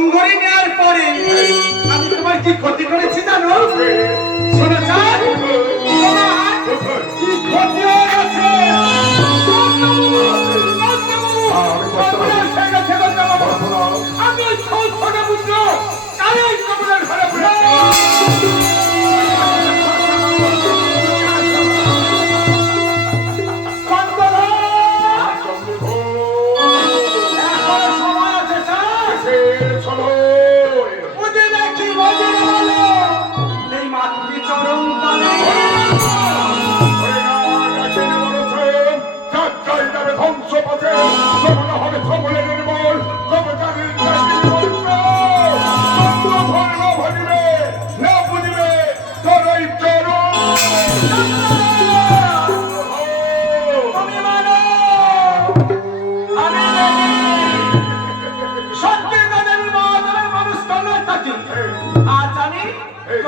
অঙ্গরে নেওয়ার পরে আমি তোমার কি ক্ষতি করেছি জানো? শোনা চাঁদ। কি ক্ষতি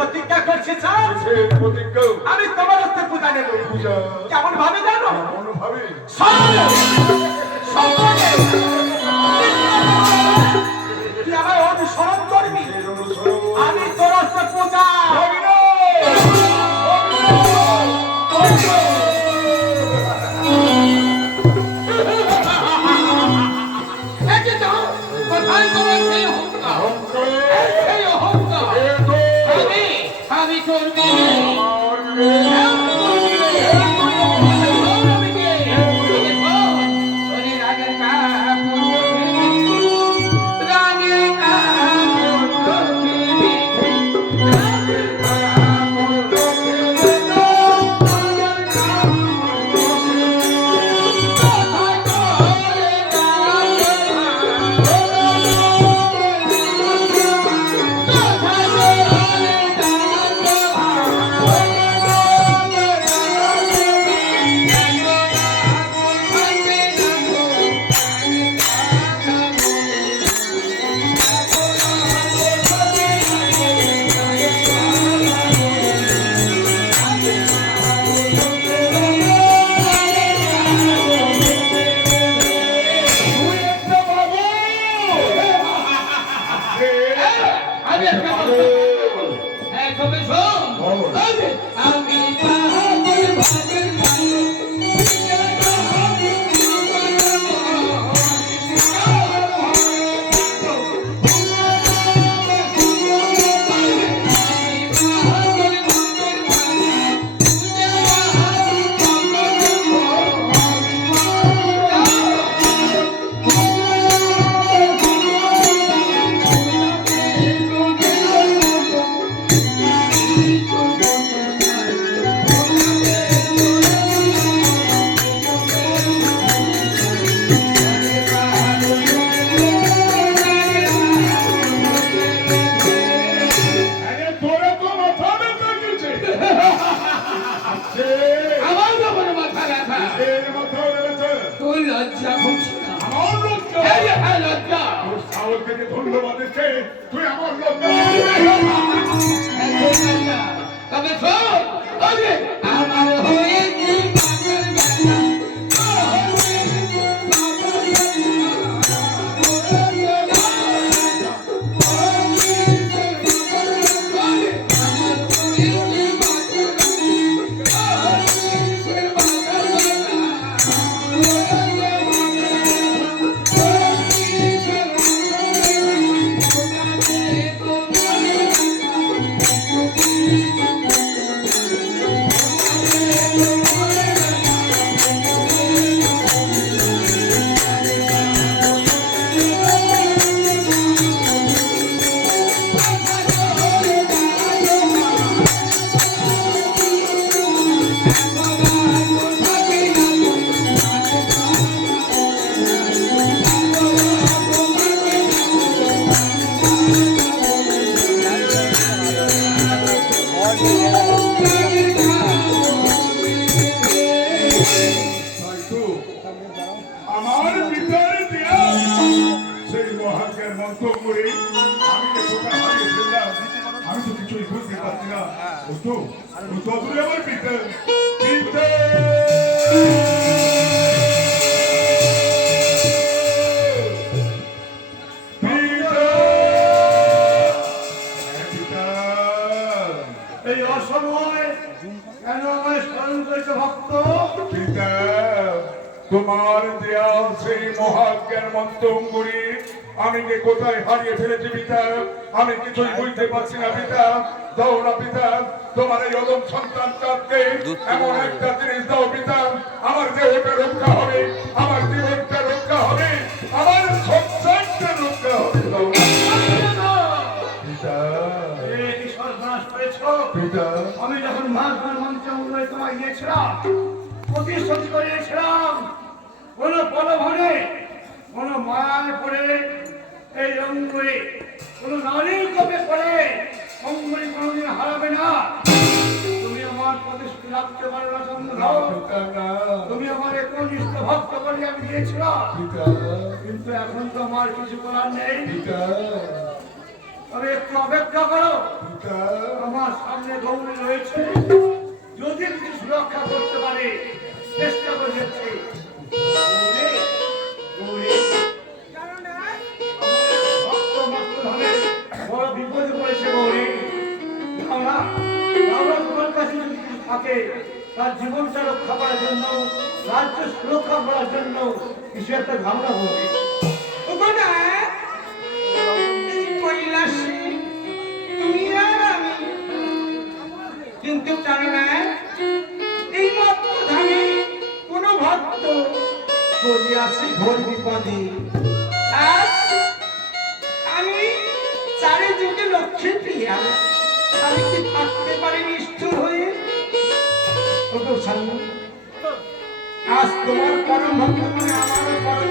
প্রতিজ্ঞা করছে চাঁদ সে প্রতিজ্ঞা। আমি তোমার হস্তে পূজা নেব। পূজা। কেমন ভাবে জানো? সকলে সকলে তুই আমার অনুসরণ করবি। আমি তোর হস্তে পূজা। কোথায় আমি তোর সাহস ধন্যবাদ দিচ্ছে তুই আমার যে লজ্জা। তবে শোন মহাজ্ঞার মন্ত্র করে আমি যে কোথায় হারিয়ে ফেললাম আমি তো কিছুই বুঝতে পারছি না। ও তো ও তো আমার পিতা পিতা। সেই মহাজ্ঞান মন্তঙ্গুরি আমি যে কোথায় হারিয়ে ফেলেছি পিতা আমি কিছুই বুঝতে পারছি না পিতা। দাও না পিতা তোমার এই অদম সন্তান চাঁদকে এমন একটা জিনিস দাও পিতা। আমার দেহটা রক্ষা হবে আমার জীবনটা রক্ষা হবে আমার সংসারটা রক্ষা হবে। দাও পিতা। এই কি সর্বনাশ করেছ? পিতা। আমি যখন মহাত্মার মন্ত্রে তোমায় গিয়েছিলাম প্রতিশ্রুতি করিয়েছিলাম কোন পলভনে কিন্তু এখন তো আমার কিছু করার নেই। তবে একটু অপেক্ষা করো। আমার সামনে গৌরী রয়েছে। যদি কিছু সুরক্ষা করতে পারে চেষ্টা করে যাচ্ছি বড় বিপদে পড়েছে গৌরী। আমরা আমরা তোমার কাছে যদি থাকে তার জীবনটা রক্ষা করার জন্য রাজ্য সুরক্ষা করার জন্য কিছু একটা ঝামেলা হবে। আমি। কিন্তু এই ভক্ত বিপদে। আমি চারিদিকে লক্ষ্মী প্রিয়া আমি কি থাকতে পারি নিষ্ঠুর হয়ে? সামনে আজ তোমার পরম ভক্ত মানে আমারও পরম